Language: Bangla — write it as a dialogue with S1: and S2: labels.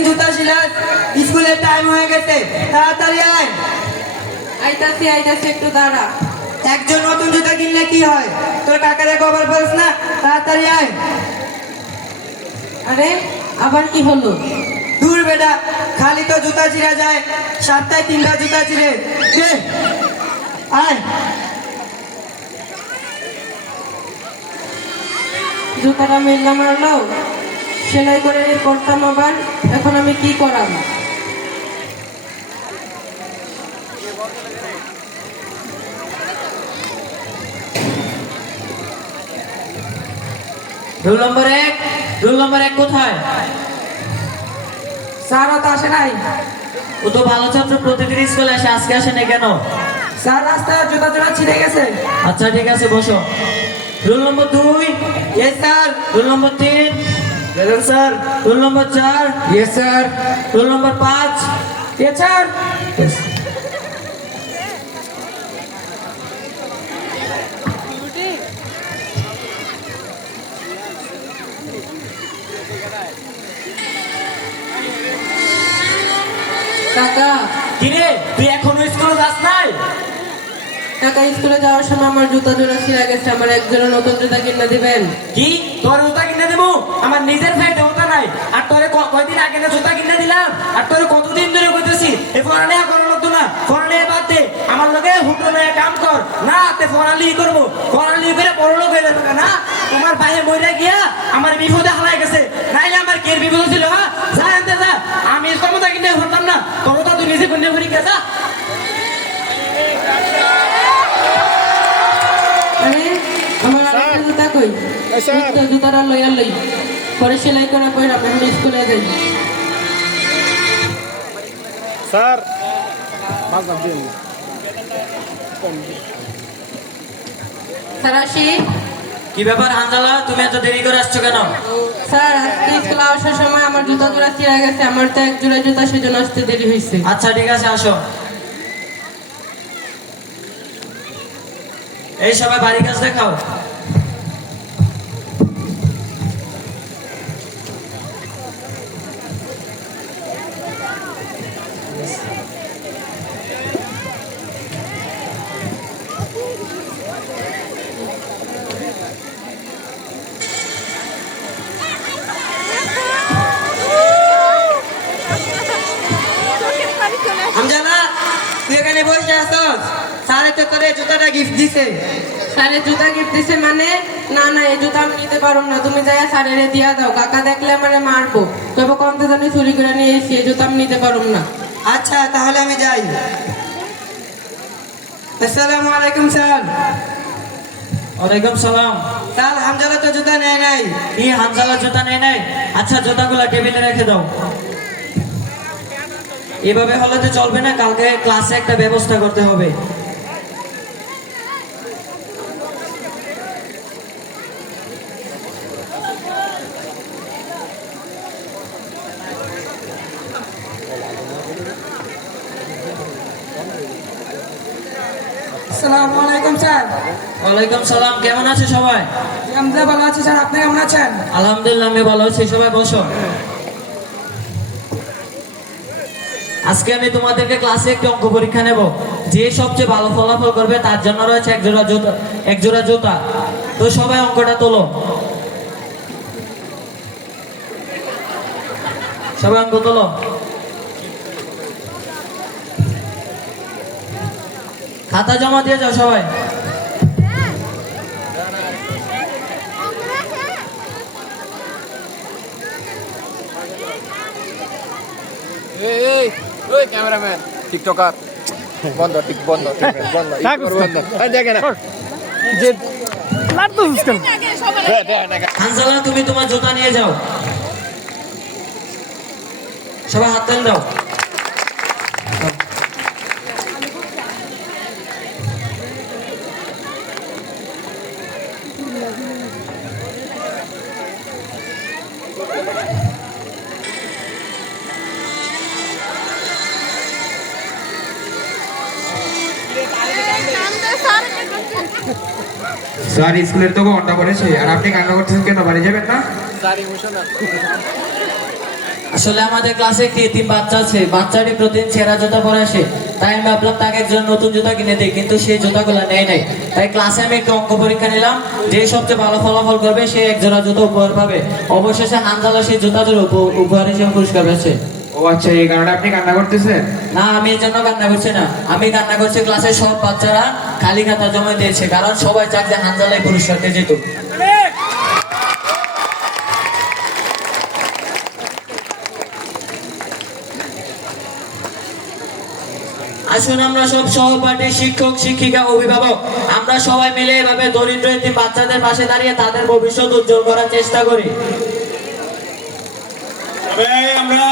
S1: প্রত্যেকদিন জুতা সিলাস স্কুলের টাইম হয়ে গেছে তাড়াতাড়ি আয়।
S2: আইতাছি আইতাছি একটু দাঁড়া।
S1: একজন নতুন জুতা কিনলে কি হয়? তোর কাকারে কভার পড়িস না তাড়াতাড়ি আয়।
S2: আরে আবার কি হলো?
S1: দূর বেটা খালি তো জুতা চিরা যায় সপ্তাহে তিনটা জুতা চিরে আয়।
S2: জুতাটা মেললাম মারলো? সেলাই করে করতাম আবার এখন আমি কি করাবো
S3: রোল নম্বর এক রোল নম্বর এক কোথায়?
S1: স্যার তো আসে নাই।
S3: ও তো ভালো ছাত্র প্রতিদিন স্কুলে আসে আজকে আসে না কেন?
S1: স্যার রাস্তায় জুতা জোড়া ছিঁড়ে গেছে।
S3: আচ্ছা ঠিক আছে বসো। রোল নম্বর দুই।
S1: ইয়েস স্যার
S3: রোল নম্বর তিন।
S1: বেলুন স্যার
S3: রোল নম্বর চার
S1: ইয়েস স্যার
S3: রোল নম্বর পাঁচ
S1: ইয়েস স্যার
S2: কাকা,
S3: কিরে, তুই এখনও স্কুলে যাস নাই
S2: কাকা স্কুলে যাওয়ার সময় আমার জুতা জোড়া ছিঁড়ে গেছে, আমার একজোড়া নতুন জুতা কিনে দিবেন।
S3: কি? তোর জুতা কিনে দেবো? আমার নিজের ফ্যাটে জুতা নাই। আর তোরে কয়দিন আগে না জুতা কিনে দিলাম, আর তোরে কতদিন ধরে কইতেছি এই ফরানে করার মতো না ফরানে বাদ দে। আমার লগে হুটনে কাম কর। না, তে ফরালি করব। ফরালি করে বড় লোক হয়ে যাবে না। তোমার ভাইয়ে মরে গিয়া আমার বিপদে হালাই গেছে। নাইলে আমার কে বিপদ ছিল হ্যাঁ? যা যা। আমি ক্ষমতা কিনে হতাম না। ক্ষমতা তুই নিজে কিনে করি কে
S2: লইয়া লই পরে সেলাই করা স্কুলে যাই
S4: স্যার
S3: কি ব্যাপার হানজালা? তুমি এত দেরি করে আসছো কেন?
S2: স্যার আজকে স্কুলে আসার সময় আমার জুতা জোড়া ছিঁড়ে গেছে আমার তো এক জোড়া জুতা সেজন্য আসতে দেরি হয়েছে
S3: আচ্ছা ঠিক আছে আসো। এই সবাই বাড়ি কাজ দেখাও।
S1: আমজানা তুই এখানে জুতাটা গিফট দিছে।
S2: স্যারের জুতা গিফট দিছে মানে? না না, এই জুতা আমি নিতে পারব না। তুমি যাই স্যারের দিয়া দাও। কাকা দেখলে মানে মারবো। তবে কমতে জানি চুরি করে নিয়ে এই জুতা আমি নিতে পারব না।
S1: আচ্ছা তাহলে আমি যাই। আসসালামু আলাইকুম স্যার।
S3: ওয়ালাইকুম সালাম।
S1: স্যার হামজালা তো জুতা নেয় নাই।
S3: কি হামজালা জুতা নেয় নাই? আচ্ছা জুতাগুলো টেবিলে রেখে দাও। এভাবে হলে তো চলবে না কালকে ক্লাসে একটা ব্যবস্থা করতে হবে।
S1: আসসালামু আলাইকুম স্যার।
S3: ওয়ালাইকুম সালাম কেমন আছে সবাই?
S1: হামজা ভালো আছে স্যার। আপনি কেমন আছেন?
S3: আলহামদুলিল্লাহ আমি ভালো আছি সবাই বসো। আজকে আমি তোমাদেরকে ক্লাসে একটি অঙ্ক পরীক্ষা নেব। যে সবচেয়ে ভালো ফলাফল করবে তার জন্য রয়েছে এক জোড়া জুতা এক জোড়া জুতা। তো সবাই অঙ্কটা তোলো। সবাই অঙ্ক তোলো। খাতা জমা দিয়ে যাও সবাই।
S4: Cameraman TikToker. বন্ধ টিক বন্ধ বন্ধ যে হ্যাঁ
S3: তুমি তোমার জুতা নিয়ে যাও। সবাই হাত দাও।
S5: স্যার স্কুলের তো ঘণ্টা পড়েছে আর আপনি কান্না করতেছেন কেন? বাড়ি যাবেন না?
S3: আসলে আমাদের ক্লাসে একটি তিন বাচ্চা আছে? বাচ্চাটি প্রতিদিন ছেঁড়া জুতা পরে আসে। তাই আমি ভাবলাম তাকে একজন নতুন জুতা কিনে দিই কিন্তু সেই জুতাগুলো নেয় নাই। তাই ক্লাসে আমি একটু অঙ্ক পরীক্ষা নিলাম। যে সবচেয়ে ভালো ফলাফল করবে সে এক জোড়া জুতা উপহার পাবে। অবশেষে হানজালা সেই জুতা জোড়া উপহার হিসেবে পুরস্কার পেয়েছে।
S5: ও আচ্ছা এই কারণে আপনি কান্না করতেছেন?
S3: না আমি এর জন্য কান্না করছি না। আমি কান্না করছি ক্লাসের সব বাচ্চারা খালি খাতা জমা দিয়েছে কারণ সবাই চাক যে হানজালাই পুরস্কার দিয়ে যেত আসুন আমরা সব সহপাঠী শিক্ষক শিক্ষিকা অভিভাবক আমরা সবাই মিলে এভাবে দরিদ্র বাচ্চাদের পাশে দাঁড়িয়ে তাদের ভবিষ্যৎ উজ্জ্বল করার চেষ্টা করি।
S6: আমরা